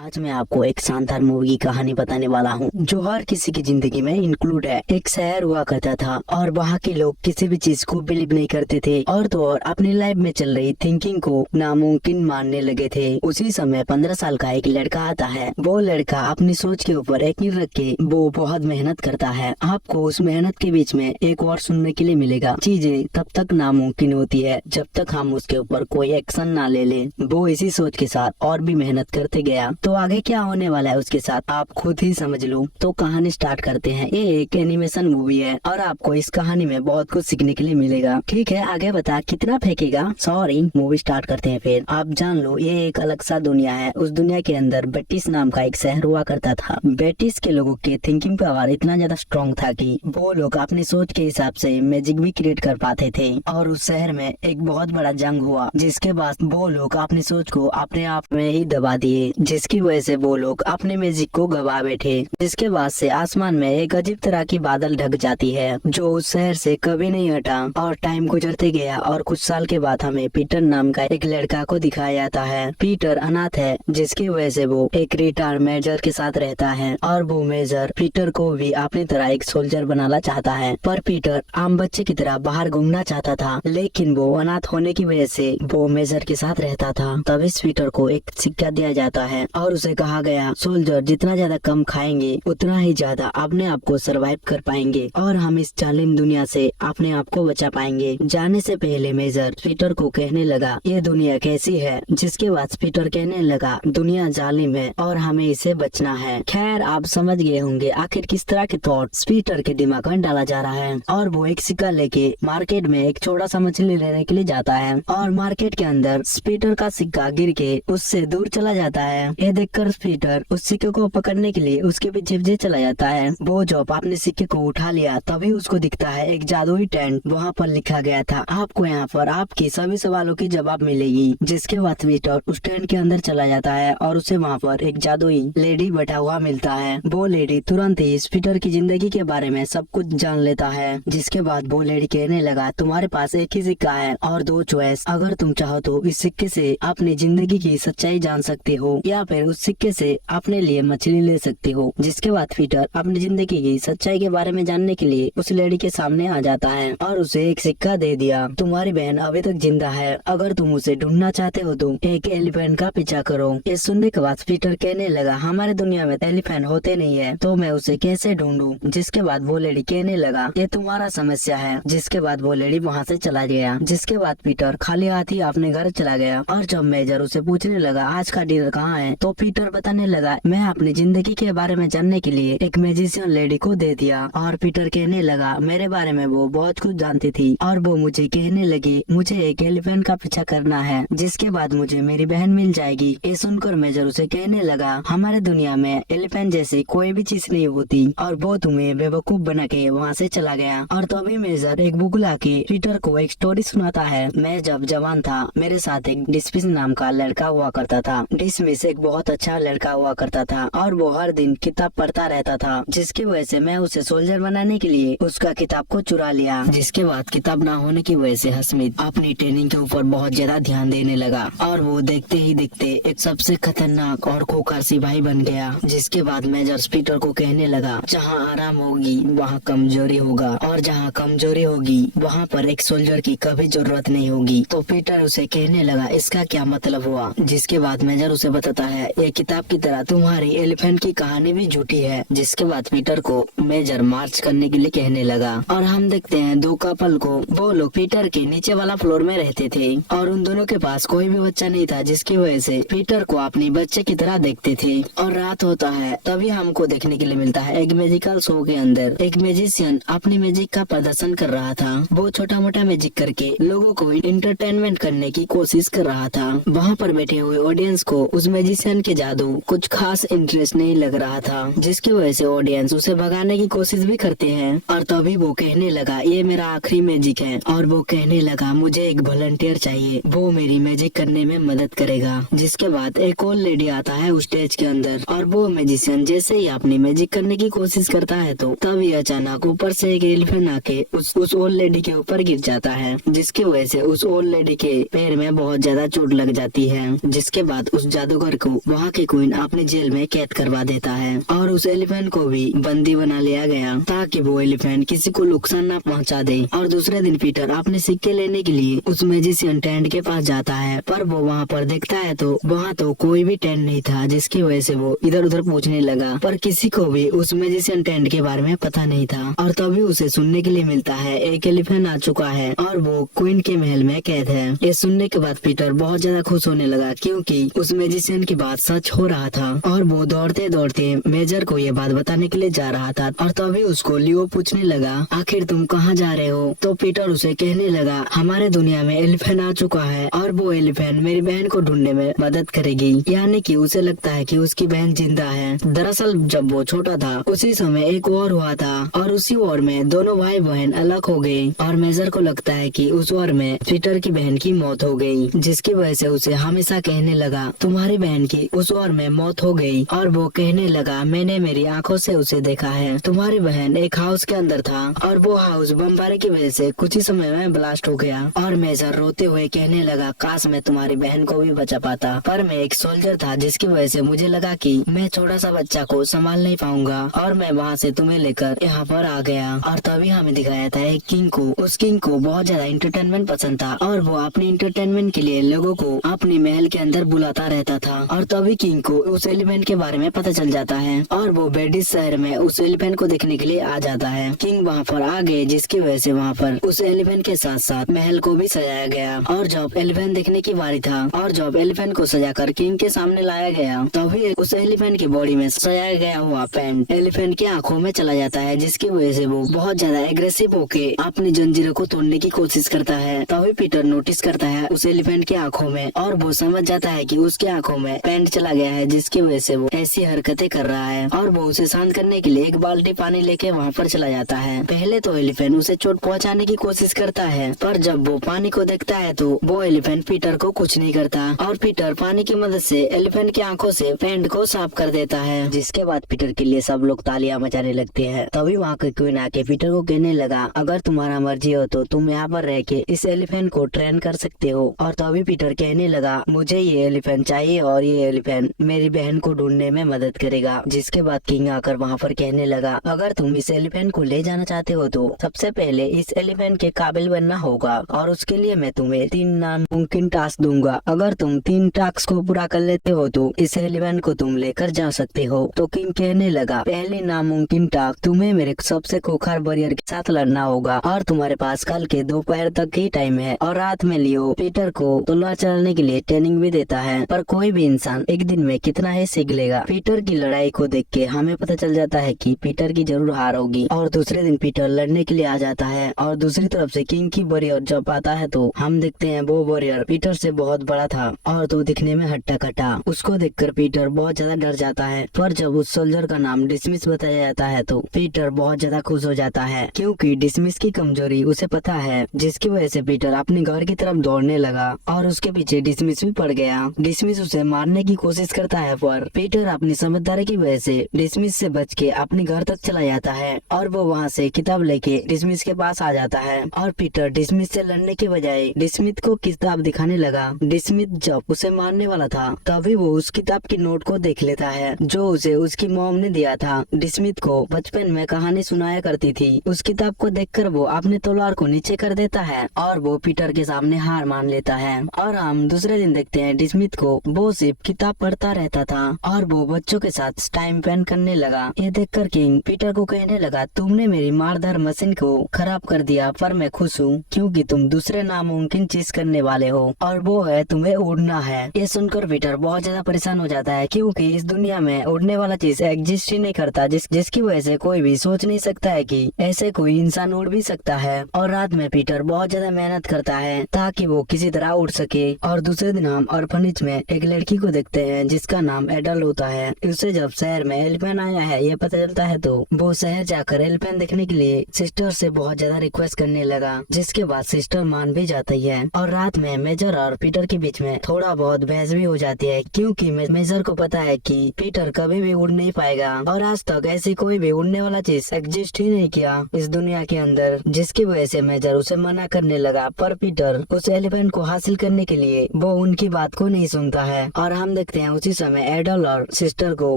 आज मैं आपको एक शानदार मूवी की कहानी बताने वाला हूँ जो हर किसी की जिंदगी में इंक्लूड है। एक शहर हुआ करता था और वहाँ के लोग किसी भी चीज को बिलीव नहीं करते थे और तो और अपनी लाइफ में चल रही थिंकिंग को नामुमकिन मानने लगे थे। उसी समय 15 साल का एक लड़का आता है। वो लड़का अपनी सोच के ऊपर यकीन रख के वो बहुत मेहनत करता है। आपको उस मेहनत के बीच में एक और सुनने के लिए मिलेगा, चीजें तब तक नामुमकिन होती है जब तक हम उसके ऊपर कोई एक्शन ना ले ले। वो इसी सोच के साथ और भी मेहनत करते गया। तो आगे क्या होने वाला है उसके साथ आप खुद ही समझ लो। तो कहानी स्टार्ट करते हैं। ये एक एनिमेशन मूवी है और आपको इस कहानी में बहुत कुछ सीखने के लिए मिलेगा। ठीक है, आगे बता कितना फेंकेगा। सॉरी, मूवी स्टार्ट करते हैं। फिर आप जान लो ये एक अलग सा दुनिया है। उस दुनिया के अंदर बेटिस नाम का एक शहर हुआ करता था। बेटिस के लोगों के थिंकिंग पावर इतना ज्यादा स्ट्रॉन्ग था कि वो लोग अपनी सोच के हिसाब से मैजिक भी क्रिएट कर पाते थे। और उस शहर में एक बहुत बड़ा जंग हुआ जिसके बाद वो लोग अपनी सोच को अपने आप में ही दबा दिए, जिसकी वजह से वो लोग अपने मैजिक को गवा बैठे। जिसके बाद से आसमान में एक अजीब तरह की बादल ढक जाती है जो उस शहर से कभी नहीं हटा। और टाइम गुजरते गया और कुछ साल के बाद हमें पीटर नाम का एक लड़का को दिखाया जाता है। पीटर अनाथ है जिसकी वजह से वो एक रिटायर्ड मेजर के साथ रहता है और वो मेजर पीटर को भी अपनी तरह एक सोल्जर बनाना चाहता है। पर पीटर आम बच्चे की तरह बाहर घूमना चाहता था, लेकिन वो अनाथ होने की वजह से वो मेजर के साथ रहता था। तब इस पीटर को एक सिक्का दिया जाता है और उसे कहा गया सोल्जर जितना ज्यादा कम खाएंगे उतना ही ज्यादा अपने आप को सरवाइव कर पाएंगे और हम इस जालिम दुनिया से अपने आप को बचा पाएंगे। जाने से पहले मेजर पीटर को कहने लगा ये दुनिया कैसी है, जिसके बाद पीटर कहने लगा दुनिया जालिम है और हमें इसे बचना है। खैर आप समझ गए होंगे आखिर किस तरह के थॉट्स पीटर के दिमाग में डाला जा रहा है। और वो एक सिक्का लेके मार्केट में एक छोटा सा मछली लेने के लिए जाता है और मार्केट के अंदर पीटर का सिक्का गिर के उससे दूर चला जाता है। ये देखकर पीटर उस सिक्के को पकड़ने के लिए उसके पीछे पीछे चला जाता है। वो जब आपने सिक्के को उठा लिया तभी उसको दिखता है एक जादुई टेंट। वहाँ पर लिखा गया था आपको यहाँ पर आपके सभी सवालों की जवाब मिलेगी। जिसके बाद पीटर उस टेंट के अंदर चला जाता है और उसे वहाँ पर एक जादुई लेडी बैठा हुआ मिलता है। वो लेडी तुरंत ही पीटर की जिंदगी के बारे में सब कुछ जान लेता है। जिसके बाद वो लेडी कहने लगा तुम्हारे पास एक ही सिक्का है और दो चॉइस, अगर तुम चाहो तो इस सिक्के से अपनी जिंदगी की सच्चाई जान सकते हो या फिर उस सिक्के से अपने लिए मछली ले सकते हो। जिसके बाद पीटर अपनी जिंदगी की सच्चाई के बारे में जानने के लिए उस लेडी के सामने आ जाता है और उसे एक सिक्का दे दिया। तुम्हारी बहन अभी तक जिंदा है, अगर तुम उसे ढूंढना चाहते हो तो एक एलिफेंट का पीछा करो। ये सुनने के बाद पीटर कहने लगा हमारे दुनिया में एलिफेंट होते नहीं है तो मैं उसे कैसे ढूंढूं। जिसके बाद वो लेडी कहने लगा ये तुम्हारा समस्या है। जिसके बाद वो लेडी वहाँ से चला गया। जिसके बाद पीटर खाली हाथ ही अपने घर चला गया। और जब मेजर उसे पूछने लगा आज का डिनर कहाँ है तो पीटर बताने लगा मैं अपनी जिंदगी के बारे में जानने के लिए एक मैजिशियन लेडी को दे दिया। और पीटर कहने लगा मेरे बारे में वो बहुत कुछ जानती थी और वो मुझे कहने लगी मुझे एक एलिफेंट का पीछा करना है जिसके बाद मुझे मेरी बहन मिल जाएगी। ये सुनकर मेजर उसे कहने लगा हमारे दुनिया में एलिफेंट जैसी कोई भी चीज नहीं होती और वो तुम्हें बेवकूफ बना के वहाँ से चला गया। और तभी मेजर एक बुक ला के पीटर को एक स्टोरी सुनाता है। मैं जब जवान था मेरे साथ एक डिस्मिस नाम का लड़का हुआ करता था। डिस्मिस एक बहुत अच्छा लड़का हुआ करता था और वो हर दिन किताब पढ़ता रहता था, जिसकी वजह से मैं उसे सोल्जर बनाने के लिए उसका किताब को चुरा लिया। जिसके बाद किताब ना होने की वजह से हसमीत अपनी ट्रेनिंग के ऊपर बहुत ज्यादा ध्यान देने लगा और वो देखते ही देखते एक सबसे खतरनाक और खोखा सिपाही बन गया। जिसके बाद मेजर पीटर को कहने लगा जहाँ आराम होगी वहाँ कमजोरी होगा और जहाँ कमजोरी होगी वहाँ पर एक सोल्जर की कभी जरूरत नहीं होगी। तो पीटर उसे कहने लगा इसका क्या मतलब हुआ। जिसके बाद मेजर उसे बताता है ये किताब की तरह तुम्हारी एलिफेंट की कहानी भी झूठी है। जिसके बाद पीटर को मेजर मार्च करने के लिए कहने लगा और हम देखते हैं दो कपल को। वो लोग पीटर के नीचे वाला फ्लोर में रहते थे और उन दोनों के पास कोई भी बच्चा नहीं था, जिसकी वजह से पीटर को अपने बच्चे की तरह देखते थे। और रात होता है तभी हमको देखने के लिए मिलता है एक मैजिकल शो के अंदर एक मैजिशियन अपनी मैजिक का प्रदर्शन कर रहा था। वो छोटा मोटा मैजिक करके लोगों को इंटरटेनमेंट करने की कोशिश कर रहा था। वहाँ पर बैठे हुए ऑडियंस को उस मैजिशियन के जादू कुछ खास इंटरेस्ट नहीं लग रहा था, जिसकी वजह से ऑडियंस उसे भगाने की कोशिश भी करते हैं। और तभी वो कहने लगा ये मेरा आखिरी मैजिक है और वो कहने लगा मुझे एक वॉलंटियर चाहिए, वो मेरी मैजिक करने में मदद करेगा। जिसके बाद एक और लेडी आता है उस स्टेज के अंदर और वो मैजिशियन जैसे ही अपनी मैजिक करने की कोशिश करता है तो तभी अचानक ऊपर से एक एलिफेंट आके उस ओल्ड लेडी के ऊपर गिर जाता है, जिसकी वजह से उस ओल्ड लेडी के पैर में बहुत ज्यादा चोट लग जाती है। जिसके बाद उस जादूगर को वहाँ की क्वीन अपने जेल में कैद करवा देता है और उस एलिफेंट को भी बंदी बना लिया गया ताकि वो एलिफेंट किसी को नुकसान न पहुँचा दे। और दूसरे दिन पीटर अपने सिक्के लेने के लिए उस मैजिशियन टेंट के पास जाता है, पर वो वहाँ पर देखता है तो वहाँ तो कोई भी टेंट नहीं था, जिसकी वजह से वो इधर उधर पूछने लगा, पर किसी को भी उस मैजिशियन टेंट के बारे में पता नहीं था। और तभी उसे सुनने के लिए मिलता है एक एलिफेंट आ चुका है और वो क्वीन के महल में कैद है। ये सुनने के बाद पीटर बहुत ज्यादा खुश होने लगा क्योंकि उस मैजिशियन की बात सच हो रहा था और वो दौड़ते दौड़ते मेजर को ये बात बताने के लिए जा रहा था। और तभी उसको लियो पूछने लगा, आखिर तुम कहाँ जा रहे हो? तो पीटर उसे कहने लगा, हमारे दुनिया में एलिफेंट आ चुका है और वो एलिफेंट मेरी बहन को ढूंढने में मदद करेगी। यानी कि उसे लगता है कि उसकी बहन जिंदा है। दरअसल जब वो छोटा था उसी समय एक वॉर हुआ था और उसी वॉर में दोनों भाई बहन अलग हो गए और मेजर को लगता है कि उस वॉर में पीटर की बहन की मौत हो गई, जिसकी वजह से उसे हमेशा कहने लगा, तुम्हारी बहन की उस वॉर में मौत हो गई। और वो कहने लगा, मैंने मेरी आंखों से उसे देखा है। तुम्हारी बहन एक हाउस के अंदर था और वो हाउस बमबारी की वजह से कुछ ही समय में ब्लास्ट हो गया। और मेजर रोते हुए कहने लगा, काश मैं तुम्हारी बहन को भी बचा पाता, पर मैं एक सोल्जर था जिसकी वजह से मुझे लगा कि मैं छोटा सा बच्चा को संभाल नहीं पाऊंगा और मैं वहाँ से तुम्हें लेकर यहाँ पर आ गया। और तभी हमें दिखाया था एक किंग को। उस किंग को बहुत ज्यादा इंटरटेनमेंट पसंद था और वो अपने इंटरटेनमेंट के लिए लोगों को अपने महल के अंदर बुलाता रहता था। और तभी किंग को उस एलिफेंट के बारे में पता चल जाता है और वो बेडिस शहर में उस एलिफेंट को देखने के लिए आ जाता है। किंग वहाँ पर आ गए, जिसकी वजह से वहाँ पर उस एलिफेंट के साथ साथ महल को भी सजाया गया। और जब एलिफेंट देखने की बारी था और जब एलिफेंट को सजाकर किंग के सामने लाया गया तभी उस एलिफेंट की बॉडी में सजाया गया हुआ पेंट एलिफेंट की आंखों में चला जाता है, जिसकी वजह से वो बहुत ज्यादा एग्रेसिव होके अपनी जंजीरों को तोड़ने की कोशिश करता है। तभी पीटर नोटिस करता है उस एलिफेंट की आंखों में और वो समझ जाता है कि उसकी आंखों में पेंट चला गया है, जिसकी वजह से वो ऐसी हरकतें कर रहा है। और वो उसे शांत करने के लिए एक बाल्टी पानी लेके वहाँ पर चला जाता है। पहले तो एलिफेंट उसे चोट पहुँचाने की कोशिश करता है, पर जब वो पानी को देखता है तो वो एलिफेंट पीटर को कुछ नहीं करता और पीटर पानी की मदद से एलिफेंट की आंखों से पेंट को साफ कर देता है। जिसके बाद पीटर के लिए सब लोग तालियां मचाने लगते हैं। तभी वहाँ के क्वीन आके पीटर को कहने लगा, अगर तुम्हारा मर्जी हो तो तुम यहाँ पर रह के इस एलिफेंट को ट्रेन कर सकते हो। और तभी पीटर कहने लगा, मुझे ये एलिफेंट चाहिए और ये एलिफेंट मेरी बहन को ढूंढने में मदद करेगा। जिसके बाद किंग आकर वहाँ पर कहने लगा, अगर तुम इस एलिफेंट को ले जाना चाहते हो तो सबसे पहले इस एलिफेंट के काबिल बनना होगा और उसके लिए मैं तुम्हें 3 नामुमकिन टास्क दूंगा। अगर तुम 3 टास्क को पूरा कर लेते हो तो इस एलिफेंट को तुम लेकर जा सकते हो। तो किंग कहने लगा, पहली नामुमकिन टास्क, तुम्हें मेरे सबसे खूंखार वॉरियर के साथ लड़ना होगा और तुम्हारे पास कल के दोपहर तक ही टाइम है। और रात में लियो पीटर को तलवार चलाने के लिए ट्रेनिंग भी देता है, पर कोई भी इंसान एक दिन में कितना ही सीख लेगा। पीटर की लड़ाई को देख के हमें पता चल जाता है कि पीटर की जरूर हार होगी और दूसरे दिन पीटर लड़ने के लिए आ जाता है। और दूसरी तरफ से किंग की वॉरियर जब आता है तो हम देखते हैं वो वॉरियर पीटर से बहुत बड़ा था और तो दिखने में हट्टा कट्टा। उसको देखकर पीटर बहुत ज्यादा डर जाता है, पर जब उस सोल्जर का नाम डिसमिस बताया जाता है तो पीटर बहुत ज्यादा खुश हो जाता है क्योंकि डिसमिस की कमजोरी उसे पता है, जिसकी वजह से पीटर अपने घर की तरफ दौड़ने लगा और उसके पीछे डिसमिस भी पड़ गया। डिसमिस उसे मारने की कोशिश करता है, पर पीटर अपनी समझदारी की वजह से डिसमिस से बच के अपने घर तक चला जाता है और वो वहाँ से किताब लेके डिसमिस के पास आ जाता है। और पीटर डिसमिस से लड़ने के बजाय डिसमिस को किताब दिखाने लगा। डिसमिस जब उसे मारने वाला था तभी वो उस किताब की नोट को देख लेता है जो उसे उसकी मॉम ने दिया था। डिसमिस को बचपन में कहानी सुनाया करती थी। उस किताब को देखकर वो अपने तलवार को नीचे कर देता है और वो पीटर के सामने हार मान लेता है। और हम दूसरे दिन देखते हैं डिसमिस को वो सिर्फ किताब पढ़ता रहता था और वो बच्चों के साथ टाइम स्पेंड करने लगा। ये देखकर किंग पीटर को कहने लगा, तुमने मेरी मारदार मशीन को खराब कर दिया, पर मैं खुश हूँ क्योंकि तुम दूसरे नामुमकिन चीज करने वाले हो और वो है तुम्हें उड़ना है। ये सुनकर पीटर बहुत ज्यादा परेशान हो जाता है क्योंकि इस दुनिया में उड़ने वाला चीज एग्जिस्ट ही नहीं करता, जिसकी वजह से कोई भी सोच नहीं सकता है कि ऐसे कोई इंसान उड़ भी सकता है। और रात में पीटर बहुत ज्यादा मेहनत करता है ताकि वो किसी तरह उड़ सके। और दूसरे दिन हम ऑर्फनेज में एक लड़की को देखते हैं जिसका नाम एडल होता है। उसे जब शहर में एलिफेंट आया है ये पता चलता है तो वो शहर जाकर एलिफेंट देखने के लिए सिस्टर से बहुत ज्यादा रिक्वेस्ट करने लगा, जिसके बाद सिस्टर मान भी जाती है। और रात में मेजर और पीटर के बीच में थोड़ा बहुत बहस भी हो जाती है क्योंकि मेजर को पता है कि पीटर कभी भी उड़ नहीं पाएगा और आज तक ऐसी कोई भी उड़ने वाला चीज एग्जिस्ट ही नहीं किया इस दुनिया के अंदर, जिसकी वजह से मेजर उसे मना करने लगा। पर पीटर उस एलिफेंट को हासिल करने के लिए वो उनकी बात को नहीं सुनता है। और हम हम देखते हैं उसी समय एडल और सिस्टर को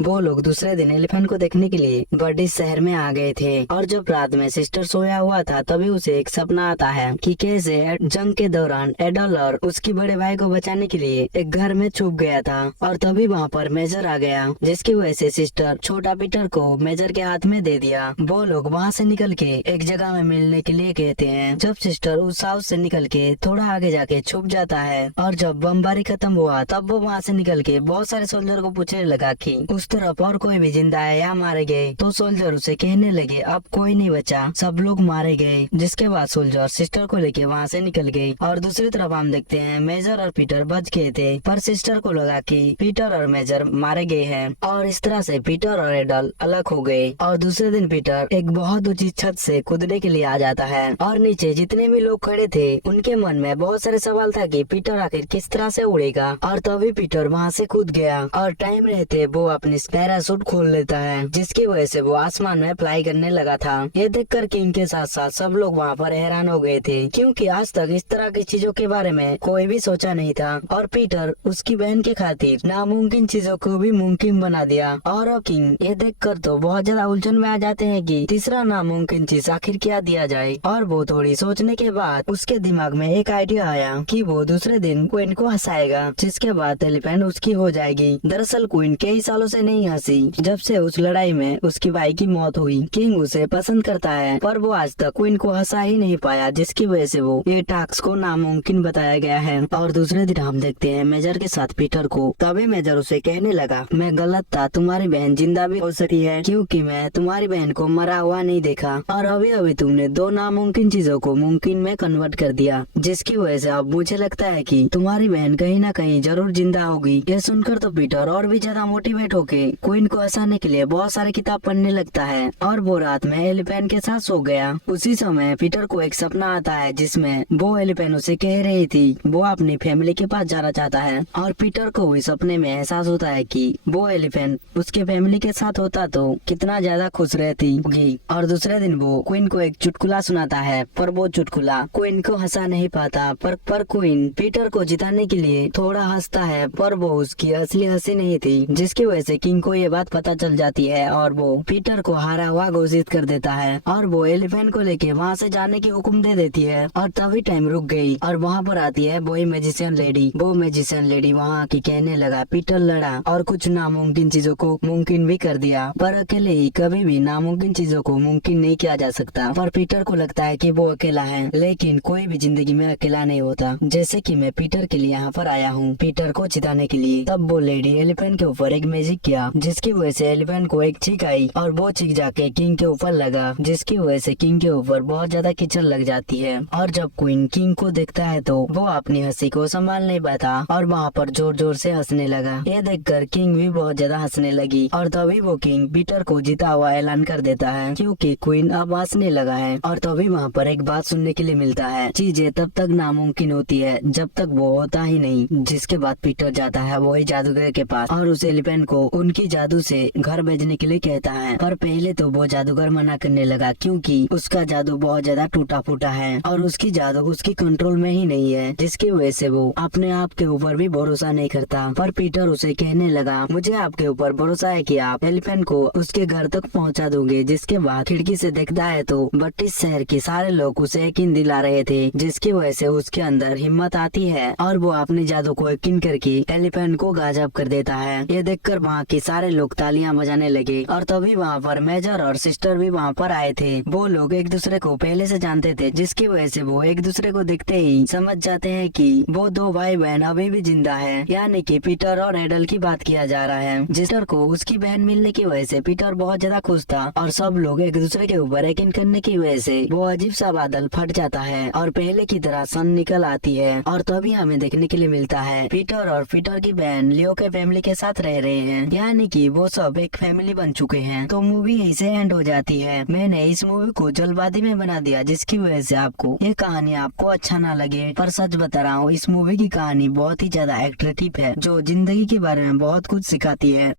वो लोग दूसरे दिन एलिफेंट को देखने के लिए बर्डिश शहर में आ गए थे। और जब रात में सिस्टर सोया हुआ था तभी उसे एक सपना आता है कि कैसे जंग के दौरान एडल और उसकी बड़े भाई को बचाने के लिए एक घर में छुप गया था। और तभी वहाँ पर मेजर आ गया, जिसकी वजह से सिस्टर छोटा पीटर को मेजर के हाथ में दे दिया। वो लोग वहाँ से निकल के एक जगह में मिलने के लिए कहते हैं। जब सिस्टर उस हाउस से निकल के थोड़ा आगे जाके छुप जाता है और जब बमबारी खत्म हुआ तब वो वहाँ से निकल के बहुत सारे सोल्जर को पूछने लगा कि उस तरफ और कोई भी जिंदा है या मारे गए। तो सोल्जर उसे कहने लगे अब कोई नहीं बचा, सब लोग मारे गए। जिसके बाद सोल्जर सिस्टर को लेके वहाँ से निकल गए। और दूसरी तरफ हम देखते हैं मेजर और पीटर बच गए थे, पर सिस्टर को लगा कि पीटर और मेजर मारे गए हैं। और इस तरह से पीटर और एडल अलग हो गए। और दूसरे दिन पीटर एक बहुत ऊंची छत से कूदने के लिए आ जाता है और नीचे जितने भी लोग खड़े थे उनके मन में बहुत सारे सवाल था कि पीटर आखिर किस तरह से उड़ेगा। और तभी पीटर वहाँ से कूद गया और टाइम रहते वो अपनी पैराशूट खोल लेता है, जिसकी वजह से वो आसमान में फ्लाई करने लगा था। ये देखकर किंग के साथ साथ सब लोग वहाँ पर हैरान हो गए थे, क्योंकि आज तक इस तरह की चीजों के बारे में कोई भी सोचा नहीं था। और पीटर उसकी बहन के खातिर नामुमकिन चीजों को भी मुमकिन बना दिया। और किंग ये देखकर तो बहुत ज्यादा उलझन में आ जाते हैं कि तीसरा नामुमकिन चीज आखिर क्या दिया जाए। और वो थोड़ी सोचने के बाद उसके दिमाग में एक आइडिया आया कि वो दूसरे दिन क्वीन को हंसाएगा, जिसके बाद एलिफेंट उसकी हो जाएगी। दरअसल क्वीन कई सालों से नहीं हंसी, जब से उस लड़ाई में उसकी भाई की मौत हुई। किंग उसे पसंद करता है पर वो आज तक क्वीन को हंसा ही नहीं पाया, जिसकी वजह से वो ये टास्क को नामुमकिन बताया गया है। और दूसरे दिन हम देखते हैं मेजर के साथ पीटर को। तभी मेजर उसे कहने लगा मैं गलत था, तुम्हारी बहन जिंदा भी हो सकती है, क्योंकि मैं तुम्हारी बहन को मरा हुआ नहीं देखा। और अभी अभी तुमने दो नामुमकिन चीजों को मुमकिन में कन्वर्ट कर दिया, जिसकी वजह से अब मुझे लगता है कि तुम्हारी बहन कहीं ना कहीं जरूर जिंदा होगी। ये सुनकर तो पीटर और भी ज्यादा मोटिवेट होके क्वीन को हंसाने के लिए बहुत सारे किताब पढ़ने लगता है। और वो रात में एलिफेंट के साथ सो गया। उसी समय पीटर को एक सपना आता है जिसमें वो एलिफेंट उसे कह रही थी वो अपनी फैमिली के पास जाना चाहता है। और पीटर को इस सपने में एहसास होता है कि वो एलिफेंट उसके फैमिली के साथ होता तो कितना ज्यादा खुश रहती होगी। और दूसरे दिन वो क्वीन को एक चुटकुला सुनाता है, पर वो चुटकुला क्वीन को हंसा नहीं पाता। पर क्वीन पीटर को जिताने के लिए थोड़ा हंसता है, पर वो उसकी असली हंसी नहीं थी, जिसकी वजह से किंग को ये बात पता चल जाती है और वो पीटर को हारा हुआ घोषित कर देता है। और वो एलिफेंट को लेके वहाँ से जाने की हुक्म दे देती है। और तभी टाइम रुक गई और वहाँ पर आती है वो मैजिशियन लेडी। वो मैजिशियन लेडी वहाँ की कहने लगा पीटर लड़ा और कुछ नामुमकिन चीजों को मुमकिन भी कर दिया, पर अकेले ही कभी भी नामुमकिन चीजों को मुमकिन नहीं किया जा सकता। पर पीटर को लगता है कि वो अकेला है, लेकिन कोई भी जिंदगी में अकेला नहीं होता। जैसे कि मैं पीटर के लिए यहाँ पर आया हूँ, पीटर को जिताने के लिए। तब वो लेडी एलिफेंट के ऊपर एक मैजिक किया, जिसकी वजह से एलिफेंट को एक चीख आई और वो चीख जाके किंग के ऊपर लगा, जिसकी वजह से किंग के ऊपर बहुत ज्यादा कीचड़ लग जाती है। और जब क्वीन किंग को देखता है तो वो अपनी हंसी को संभाल नहीं पाता और वहाँ पर जोर जोर से हंसने लगा। ये देखकर किंग भी बहुत ज्यादा हंसने लगी। और तभी वो किंग पीटर को जीता हुआ ऐलान कर देता है, क्योंकि क्वीन अब हंसने लगा है। और तभी वहाँ पर एक बात सुनने के लिए मिलता है, चीजें तब तक नामुमकिन होती है जब तक वो होता ही नहीं। जिसके बाद पीटर जाता है वही जादूगर के पास और उस एलिफेंट को उनकी जादू से घर भेजने के लिए कहता है। पर पहले तो वो जादूगर मना करने लगा, क्योंकि उसका जादू बहुत ज्यादा टूटा फूटा है और उसकी जादू उसकी कंट्रोल में ही नहीं है, जिसकी वजह से वो अपने आप के ऊपर भी भरोसा नहीं करता। पर पीटर उसे कहने लगा मुझे आपके ऊपर भरोसा है कि आप एलिफेंट को उसके घर तक पहुंचा दोगे। जिसके बाद खिड़की से देखता है तो बट्टिस शहर के सारे लोग उसे यकीन दिला रहे थे, जिसकी वजह से उसके अंदर हिम्मत आती है और वो अपने जादू को यकीन करके एलिफेंट को गायब कर देता है। ये देखकर वहाँ के सारे लोग तालियां बजाने लगे। और तभी वहाँ पर मेजर और सिस्टर भी वहाँ पर आए थे। वो लोग एक दूसरे को पहले से जानते थे, जिसकी वजह से वो एक दूसरे को देखते ही समझ जाते हैं कि वो दो भाई बहन अभी भी जिंदा है, यानी कि पीटर और एडल की बात किया जा रहा है। जिस्टर को उसकी बहन मिलने की वजह से पीटर बहुत ज्यादा खुश था और सब लोग एक दूसरे के ऊपर यकीन करने की वजह से वो अजीब सा बादल फट जाता है और पहले की तरह सन निकल आती है। और तभी हमें देखने के लिए मिलता है पीटर और पीटर की बहन लियो के फैमिली के साथ रह रहे हैं, यानी कि वो सब एक फैमिली बन चुके हैं। तो मूवी यहीं से एंड हो जाती है। मैंने इस मूवी को जल्दबाजी में बना दिया, जिसकी वजह से आपको ये कहानी आपको अच्छा ना लगे, पर सच बता रहा हूँ इस मूवी की कहानी बहुत ही ज्यादा एट्रैक्टिव है, जो जिंदगी के बारे में बहुत कुछ सिखाती है।